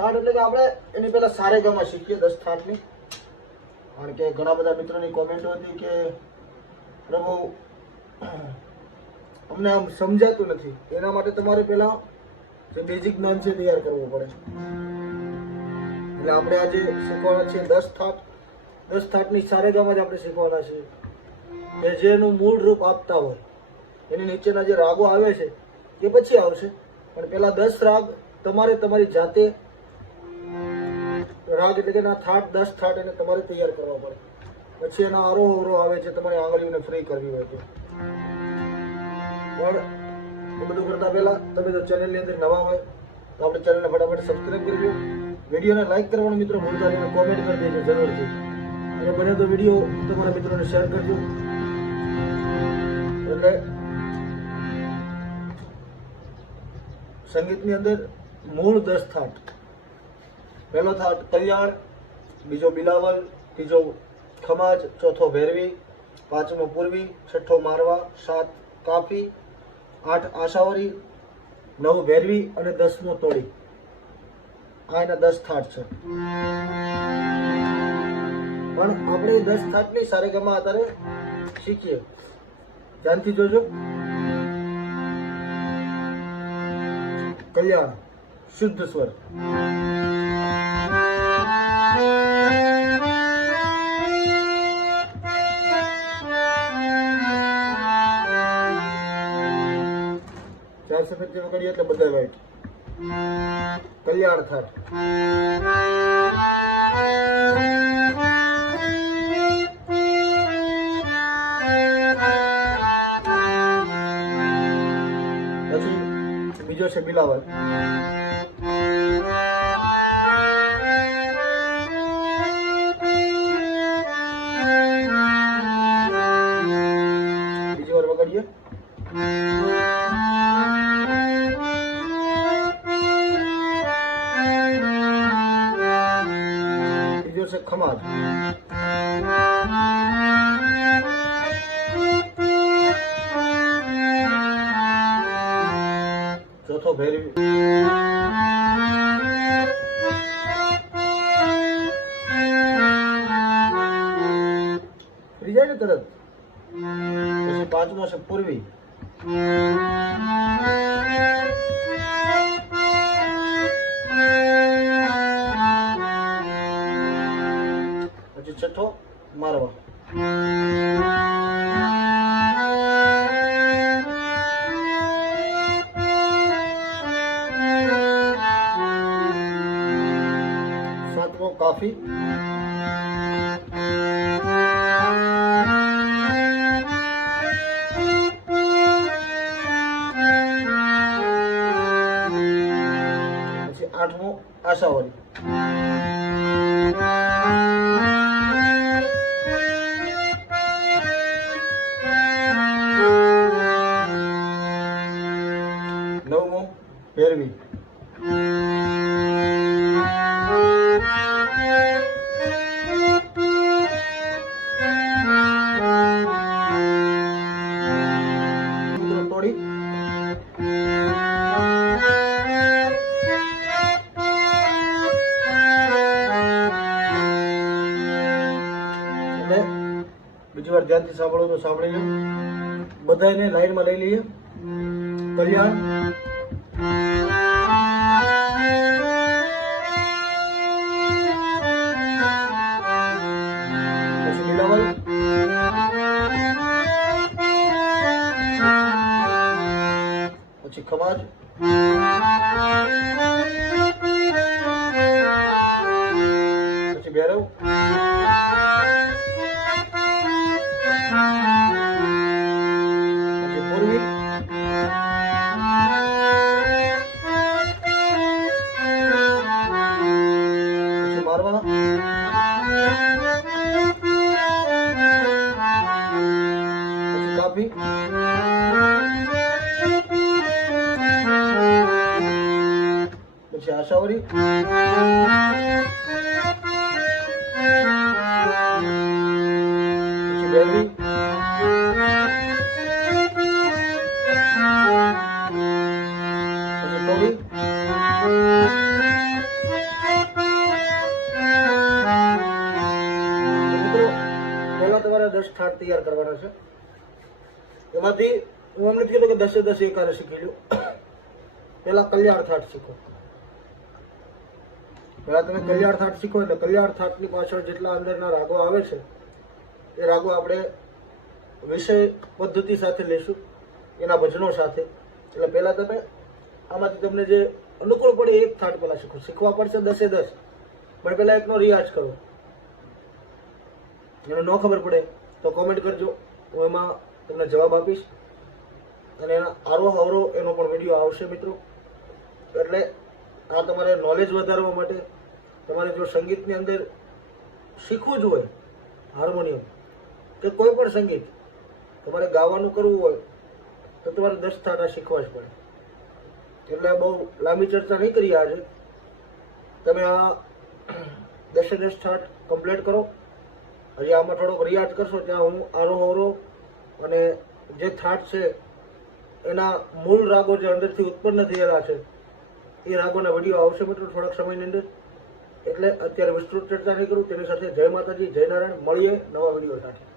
થાટ એટલે કે આપણે એની પહેલા સારેગામા શીખીએ 10 થાટની. કારણ કે ઘણા બધા મિત્રોની કોમેન્ટો હતી કે પ્રભુ અમને આમ સમજાતું નથી. એના માટે તમારે પહેલા જે બેઝિક જ્ઞાન છે તૈયાર કરવું પડે. એટલે આપણે આજે શીખવાના છીએ 10 થાટ. 10 થાટની સારેગામા જ આપણે શીખવાના છીએ કે જેનું મૂળ રૂપ આપતા હોય. એની નીચેના જે રાગો આવે છે એ પછી આવશે, પણ પહેલા 10 રાગ તમારે તમારી જાતે રાગ એટલે કે થાટ 10 થાટ એને તમારે તૈયાર કરવા પડે. પછી એના આરોહ અવરોહ આવે છે, તમારી આંગળીઓને ફ્રી કરવી હોય તો. પણ એ બધું કરતા પહેલા તમે જો ચેનલની અંદર નવા હોય તો આપણે ચેનલને ફટાફટ સબસ્ક્રાઈબ કરી દો. વિડીયોને લાઈક કરવાનું મિત્રો ભૂલતા નહીં, કોમેન્ટ કરી દેજો જરૂરથી. અને બને તો વિડીયો તમારા મિત્રોને શેર કરજો. એટલે સંગીતની અંદર મૂળ 10 થાટ. પહેલો થાટ કલ્યાણ, બીજો બિલાવલ, ત્રીજો ખમાજ, ચોથો ભૈરવી, પાંચમો પૂર્વી, છઠ્ઠો મારવા, 7 કાફી, 8 આશાવરી, 9 ભૈરવી અને 10મો તોડી. આ એના 10 થાટ છે. પણ આપણે 10 થાટની સારેગામા અત્યારે શીખીએ. ધ્યાનથી જોજો. કલ્યાણ શુદ્ધ સ્વર. ચાર સફેદ જેવું કરીએ એટલે બધા વાઈટ. કલ્યાણ થાટ. પછી બીજો છે બિલાવલ. બીજી વાર વગાડીએ. ત્રીજો છે ખમાજ. ચોથો ભૈરવી. ફરી જાય ને તરત. પછી પાંચમો છે પૂર્વી. પછી છઠ્ઠો મારવા. સાતમો કાફી. પછી 8મો આશાવરી. નવમો ભૈરવી. તોડી. બીજી વાર ધ્યાનથી સાંભળો તો સાંભળી લો. બધાને લાઈનમાં લઈ લઈએ. કલ્યાણ, પછી બિલાવલ, પછી ખમાજ, પછી ભૈરવ, પછી પૂર્વી, પછી મારવા, પછી કાફી, પછી આશાવરી, પછી ભૈરવી, પછી તોડી, થાટ તૈયાર કરવાના છે. એમાંથી હું એમ નથી કહેતો કે 10 એકારે શીખી લો. પહેલા કલ્યાણ થાટ શીખો. પહેલા તમે કલ્યાણ થાટ શીખો એટલે કલ્યાણ થાટની પાછળ જેટલા અંદરના રાગો આવે છે એ રાગો આપણે વિષય પદ્ધતિ સાથે લેશું, એના ભજનો સાથે. એટલે પહેલા તમે આમાંથી તમને જે અનુકૂળ પડે એક થાટ પહેલા શીખો. શીખવા પડશે 10 પણ પહેલા એકનો રિયાઝ કરો. એને ન ખબર પડે તો કોમેન્ટ કરજો, હું એમાં તમને જવાબ આપીશ. અને એના આરોહ અવરોહ એનો પણ વિડીયો આવશે મિત્રો. એટલે આ તમારે નોલેજ વધારવા માટે તમારે જો સંગીતની અંદર શીખવું જ હોય, હાર્મોનિયમ કે કોઈ પણ સંગીત તમારે ગાવાનું કરવું હોય તો તમારે 10 થાટ આ શીખવા જ પડે. એટલે બહુ લાંબી ચર્ચા નહીં કરીએ આજે. તમે આ 10 થાટ કમ્પ્લીટ કરો. હજી આમાં થોડોક રિયાઝ કરશો ત્યાં હું આરોહ અવરોહ અને જે થાટ છે એના મૂળ રાગો જે અંદરથી ઉત્પન્ન થયેલા છે એ રાગોના વિડીયો આવશે મિત્રો થોડાક સમયની અંદર. એટલે અત્યારે વિસ્તૃત ચર્ચા નહીં કરું. તેની સાથે જય માતાજી, જય નારાયણ. મળીએ નવા વિડીયો સાથે.